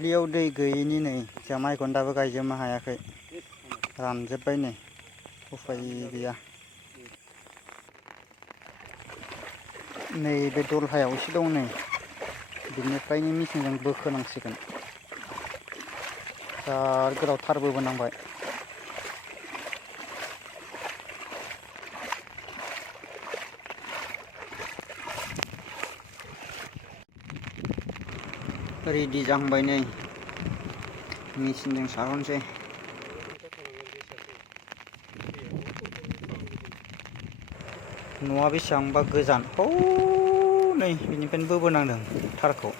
दुब्लियाव दै गैयैनि नै जोंहा माइखौनो दाबो गायजोबनो हायाखै रानजोब्बाय नै उफाय गैया। नैबे दलहायाव एसे दं नै बिनिफ्रायनो मेचिनजों बोखोनांसिगोन। बिराद गोलाव थारबो बोनांबाय। रेडि जाहांबाय नै मेचिनजों सारहरनोसै। न'आ बेसेबांबा गोजान नै बिनिफ्रायनो बोबोनांदों थारखौ।